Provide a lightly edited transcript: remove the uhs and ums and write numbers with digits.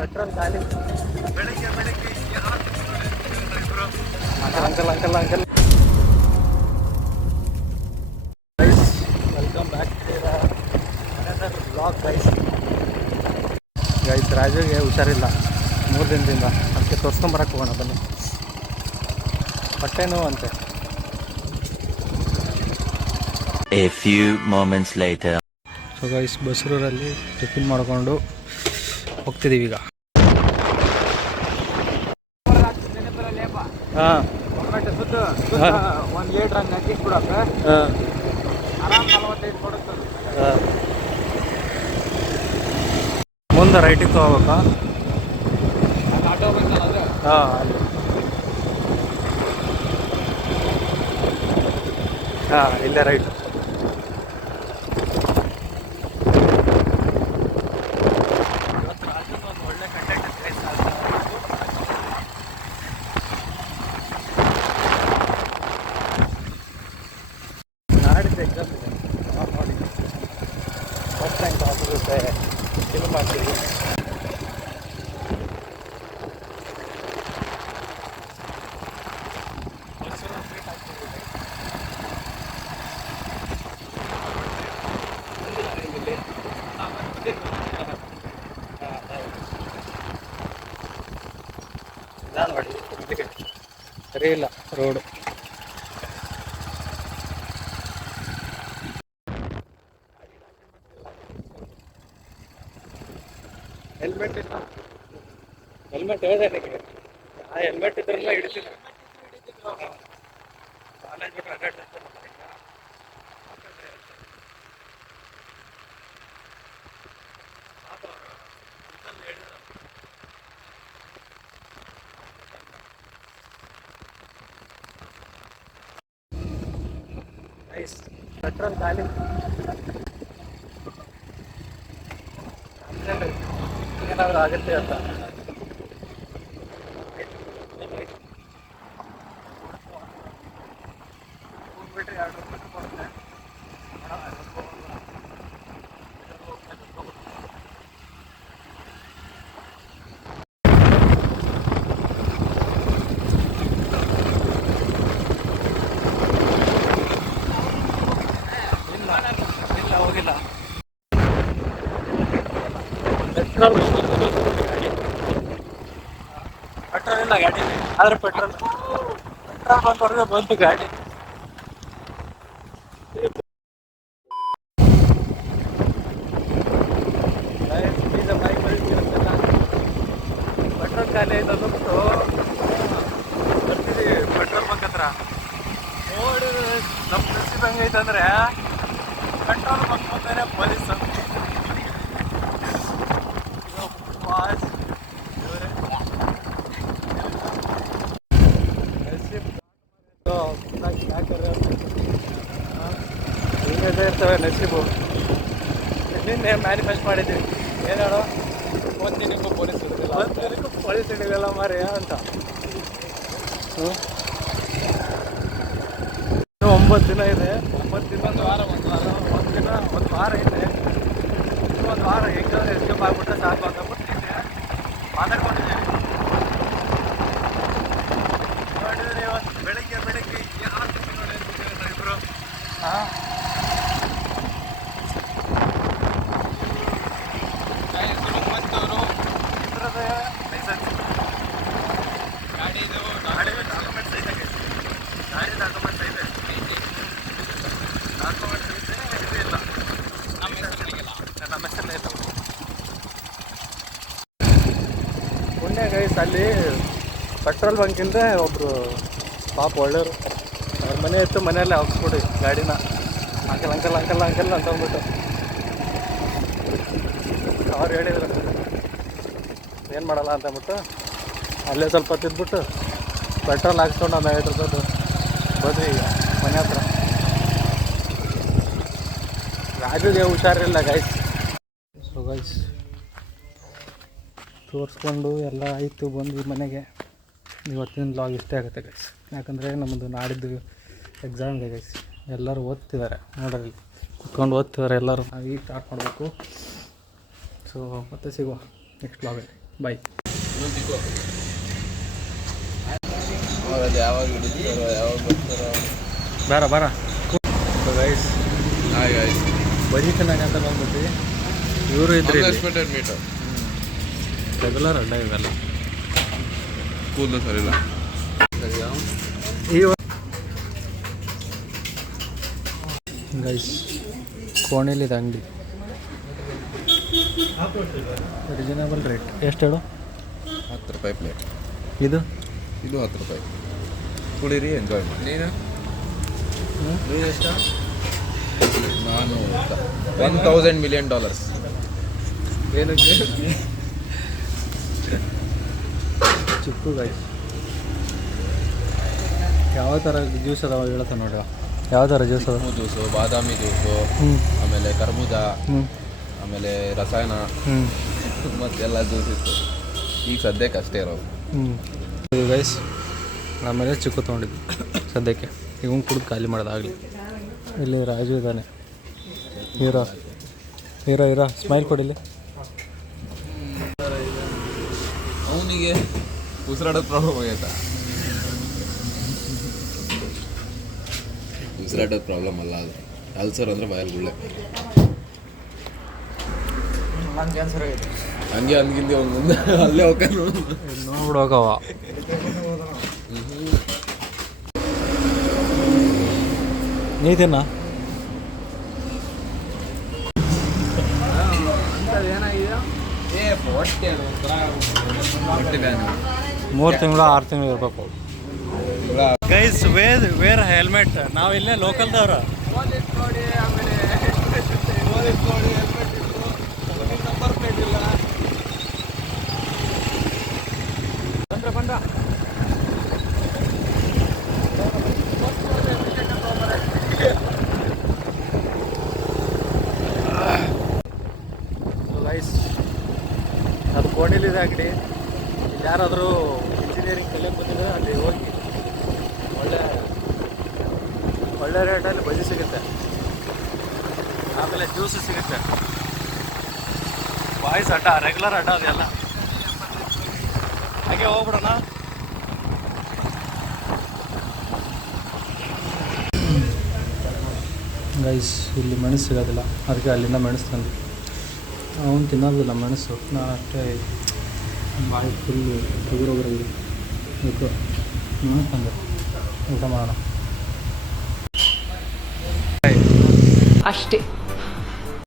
Petrol ಖಾಲಿ. ಬೆಳಿಗ್ಗೆ uncle uncle uncle guys, welcome back to another vlog guys. ರಾಜುಗೆ ಹುಷಾರಿಲ್ಲ 3 ದಿನದಿಂದ, ಅದಕ್ಕೆ ತೋರಿಸ್ಕೊಂಬರಕ್ಕೆ ಹೋಗೋಣ ಬನ್ನಿ. ಹೊಟ್ಟೆ ನೋವು ಅಂತೆ. A few moments later. So guys, ಬಸ್ರೂರಲ್ಲಿ ಟಿಫಿನ್ ಮಾಡಿಕೊಂಡು ಹೋಗ್ತಿದ್ದೀವಿ ಈಗ. ಹಾಂ, ಒಂದು ಲೀಟ್ರ್ ಹಂಗೆ ಹಾಕಿ ಕೊಡಕ್ಕೆ ಆರಾಮ್ 45 ಕೊಡುತ್ತೆ. ಮುಂದೆ ರೈಟಿಗೆ ತೊಗೋಬೇಕಾ? ಆಟೋ ಬಂದಲ್ಲ ಅದು. ಹಾಂ, ಅಲ್ಲಿ. ಹಾಂ, ಇಲ್ಲೇ ರೈಟ್. ನಾಡಿದ್ದು ಎಕ್ಸಾಮ್ ಇದೆ ನೋಡಿ. ಫಸ್ಟ್ ರ್ಯಾಂಕ್ ಆಗಿರುತ್ತೆ, ಫಿಲ್ಮ್ ಮಾಡ್ತೀವಿ. ನೋಡಿ, ಸರಿ ಇಲ್ಲ ರೋಡು. ಹೆಲ್ಮೆಟ್ ಇಲ್ಲ. ಹೆಲ್ಮೆಟ್ ಹೇಳಿದೆ ನನಗೆ. ಆ ಹೆಲ್ಮೆಟ್ ಇದ್ರಲ್ಲ ಹಿಡಿತಿಲ್ಲ. ಕಾಲೇಜ್ ಬಿಟ್ಟು ಅಡ್ಡಾಡ್ತಿರ್ತಾರೆ. ಪೆಟ್ರೋಲ್ ಖಾಲಿ. ಏನಾದರೂ ಆಗುತ್ತೆ ಅಂತ. ಬಿಟ್ಟರೆ 2 ರೂಪಾಯಿ ಕೊಡುತ್ತೆ. ಇಲ್ಲ ಹೋಗಿಲ್ಲ. ಪೆಟ್ರೋಲ್ ಇಲ್ಲ ಗಾಡಿ, ಆದರೆ ಪೆಟ್ರೋಲ್ ಬಂದವರೆಗೆ ಬಂತು ಗಾಡಿ. ಪೆಟ್ರೋಲ್ ಖಾಲಿ ಆಯ್ತು ಅಂದ್ಬಿಟ್ಟು ಬರ್ತೀವಿ ಪೆಟ್ರೋಲ್ ಬಂಕ್ ಹತ್ರ. ನೋಡಿದ್ರೆ ನಮ್ಮ ನಸೀಬ್ ಹೆಂಗೈತೆ ಅಂದರೆ ಪೆಟ್ರೋಲ್ ಬಂಕ್ ಬಂದರೆ ಪೊಲೀಸ್ ಅಂತ. ಹಿಂಗದೇ ಇರ್ತವೆ ನಸೀಬು. ನಿನ್ನೆ ಮ್ಯಾನಿಫೆಸ್ಟ್ ಮಾಡಿದ್ದೀವಿ. ಏನು ಹೇಳೋ, ಒಂದಿನಕ್ಕೂ ಪೊಲೀಸ್ ಹಿಡಿದಿಲ್ಲ, ಒಂದಿನಕ್ಕೂ ಪೊಲೀಸ್ ಹಿಡಿದಿಲ್ಲ ಮಾರಿ ಅಂತ. 9 ದಿನ ಇದೆ. 9 ದಿನ ಒಂದು ವಾರ ಇದೆ. ಒಂದು ವಾರ ಹೆಂಗಾದ್ರೆ ಎಸ್ಕೇಪ್ ಆಗಿಬಿಟ್ರೆ ಸಾಕು ಅಂತಬಿಟ್ಟು ನಿನ್ನೆ ಮಾತಾಡ್ಕೊಂಡಿದ್ದೀವಿ. ನೋಡಿದ್ರೆ ಇವತ್ತು ಬೆಳಿಗ್ಗೆ ಯಾರು ನೋಡಿ ಇಬ್ಬರು. ಹಾಂ, ಇದ್ರದ್ದು ಲೈಸೆನ್ಸ್, ಗಾಡಿದು ಡಾಕ್ಯುಮೆಂಟ್ಸ್ ಐತೆ. ಗಾಡಿ ಡಾಕ್ಯುಮೆಂಟ್ಸ್ ಐತೆ, ಡಾಕ್ಯುಮೆಂಟ್ಸ್ ಐತೆ. ಇದು ಇಲ್ಲ, ನಮ್ಮ ಹೆಸರಲ್ಲೇ ಇಲ್ಲ. ಪುಣ್ಯ ಗೈಸ್, ಅಲ್ಲಿ ಪೆಟ್ರೋಲ್ ಬಂಕಿಂದ ಒಬ್ಬರು ಪಾಪ ಒಳ್ಳೆಯವರು, ಅವ್ರ ಮನೆ ಇತ್ತು, ಮನೆಯಲ್ಲೇ ಹಾಕ್ಸ್ಬಿಡಿ ಗಾಡಿನ. ಅಂಕಲ್ ಅಂಕಲ್ ಅಂಕಲ್ ಅಂಕಲ್ ಅಂತ ಅಂದ್ಬಿಟ್ಟು ಅವ್ರು ಹೇಳಿದ್ರು ಏನು ಮಾಡಲ್ಲ ಅಂತಂದ್ಬಿಟ್ಟು ಅಲ್ಲೇ ಸ್ವಲ್ಪ ತಿದ್ಬಿಟ್ಟು ಪೆಟ್ರೋಲ್ ಹಾಕ್ಸ್ಕೊಂಡು ಒಂದು 5 ರೂಪಾಯಿದು ಬಂದ್ವಿ ಈಗ ಮನೆ ಹತ್ರ. ರಾಜುಗೆ ಹುಷಾರಿಲ್ಲ ಗೈಸ್. ಸೊ ಗೈಸ್, ತೋರಿಸ್ಕೊಂಡು ಎಲ್ಲ ಆಯಿತು, ಬಂದ್ವಿ ಮನೆಗೆ. ಇವತ್ತಿನ ಬ್ಲಾಗ್ ಇಷ್ಟೇ ಆಗುತ್ತೆ ಗೈಸ್, ಯಾಕಂದರೆ ನಮ್ಮದು ನಾಡಿದ್ದು ಎಕ್ಸಾಮ್ ಇದೆ ಗೈಸ್. ಎಲ್ಲರೂ ಓದ್ತಿದ್ದಾರೆ, ನೋಡಲ್ಲಿ ಕುತ್ಕೊಂಡು ಓದ್ತಿದ್ದಾರೆ ಎಲ್ಲರೂ. ನಾವು ಈಗ ಸ್ಟಾರ್ಟ್ ಮಾಡಬೇಕು. ಸೊ ಮತ್ತೆ ಸಿಗುವ ನೆಕ್ಸ್ಟ್ ಬ್ಲಾಗಲ್ಲಿ. ಬಾಯ್. ಯಾವಾಗ ಹಿಡಿತಾರೋ ಯಾವಾಗ ಬರ್ತಾರೋ. ಬಾರ ಗೈಸ್ ಹಾಯ್ ಗಾಯ್ಸ್, ಬಜಿ ತಿನ್ನಕಂತ ಬಂದ್ಬಿಟ್ವಿ. ಇವರು ಇದ್ರಿ ಅನ್ಎಕ್ಸ್ಪೆಕ್ಟೆಡ್ ಮೀಟ್. ರೆಗ್ಯುಲರ್ ಅಡ್ಡ ಇವೆಲ್ಲ ಕೂದಲು ಸರಿಯಿಲ್ಲ. ಗೈಸ್ ಕೋಣೆಲಿದೆ ಅಂಗಡಿ, ರೀಸನಬಲ್ ರೇಟ್. ಎಷ್ಟು ಹೇಳು? 10 ರೂಪಾಯಿ ಪ್ಲೇಟ್. ಇದು 10 ರೂಪಾಯಿ. ಕುಡೀರಿ, ಎಂಜಾಯ್ ಮಾಡಿ. ನೀನು ಎಷ್ಟು? ನಾನು $1,000 ಮಿಲಿಯನ್. ಏನಕ್ಕೆ? ಚಿಕ್ಕು ಗೈಸ್. ಯಾವ ಥರ ಜ್ಯೂಸ್ ಅದಾವ ಹೇಳ್ತಾ ನೋಡ್ರಿ. ಯಾವ ಥರ ಜ್ಯೂಸ್ ಅದಾವ? ಜ್ಯೂಸು, ಬಾದಾಮಿ ಜ್ಯೂಸು, ಆಮೇಲೆ ಕರ್ಬೂಜ, ಆಮೇಲೆ ರಸಾಯನ, ಮತ್ತೆಲ್ಲ ಜ್ಯೂಸ್ ಇತ್ತು. ಈಗ ಸದ್ಯಕ್ಕೆ ಅಷ್ಟೇ ಇರೋದು. ಇದು ಗೈಸ್ ಆಮೇಲೆ ಚಿಕ್ಕು ತೊಗೊಂಡಿದ್ವಿ ಸದ್ಯಕ್ಕೆ. ಈಗ ಕುಡಿದು ಖಾಲಿ ಮಾಡೋದಾಗಲಿ. ಇಲ್ಲಿ ರಾಜು ಇದ್ದಾನೆ. ಹೀರೋ ಸ್ಮೈಲ್ ಕೊಡಿಲಿ. ಅವನಿಗೆ ಉಸಿರಾಡೋದು ಪ್ರಾಬ್ಲಮ್ ಆಗೈತಾ? ಉಸಿರಾಡೋದು ಪ್ರಾಬ್ಲಮ್ ಅಲ್ಲ, ಅದು ಅಲ್ಸರ್ ಅಂದರೆ ಬಾಯಲ್ಲಿ ಗುಳ್ಳೆ. ಕ್ಯಾನ್ಸರ್ ಆಗೈತೆ. ಹಂಗೆ ಅಂದ್ಗಿಂದು ಅವ್ನು ಮುಂದೆ ಅಲ್ಲೇ ಹೋಗ್ತಾನು. ನೋಡೋಕವ ನೀತಿನ ಹೊಟ್ಟೆ 3 ತಿಂಗಳು 6 ತಿಂಗಳು ಇರಬೇಕು. Guys wear helmet. ನಾವು ಇಲ್ಲೇ ಲೋಕಲ್ದವ್ರ. ಬಂದ್ರ ಗೈಸ್ ಅದು ಕೋಣಿಲಿದೆ ಅಂಗಡಿ. ಇಲ್ಲಿ ಯಾರಾದರೂ ಇಂಜಿನಿಯರಿಂಗ್ ಕಲಿಯಕ್ಕೆ ಬಂದಿದ್ರೆ ಅಲ್ಲಿ ಹೋಗಿ ಒಳ್ಳೆ ರೇಟಲ್ಲಿ ಬಜಿ ಸಿಗುತ್ತೆ, ಆಮೇಲೆ ಜ್ಯೂಸು ಸಿಗುತ್ತೆ. ಬಾಯ್ಸ್ ಅಡ್ಡ, ರೆಗ್ಯುಲರ್ ಅಡ್ಡ ಅದೆಲ್ಲ. ಹಾಗೆ ಹೋಗ್ಬಿಡೋಣ. ಗೈಸ್ ಇಲ್ಲಿ ಮೆಣಸು ಸಿಗೋದಿಲ್ಲ, ಅದಕ್ಕೆ ಅಲ್ಲಿಂದ ಮೆಣಸು ತಂದು. ಅವನು ತಿನ್ನೋದಿಲ್ಲ ಮೆಣಸು, ನಾನು ಅಷ್ಟೇ ಬಾಯಿ ಫುಲ್ಲು ಉಗುರೊಬ್ಬರಿಗೆ ಬೇಕು ತಂದೆ. ಊಟ ಮಾಡೋಣ ಅಷ್ಟೇ.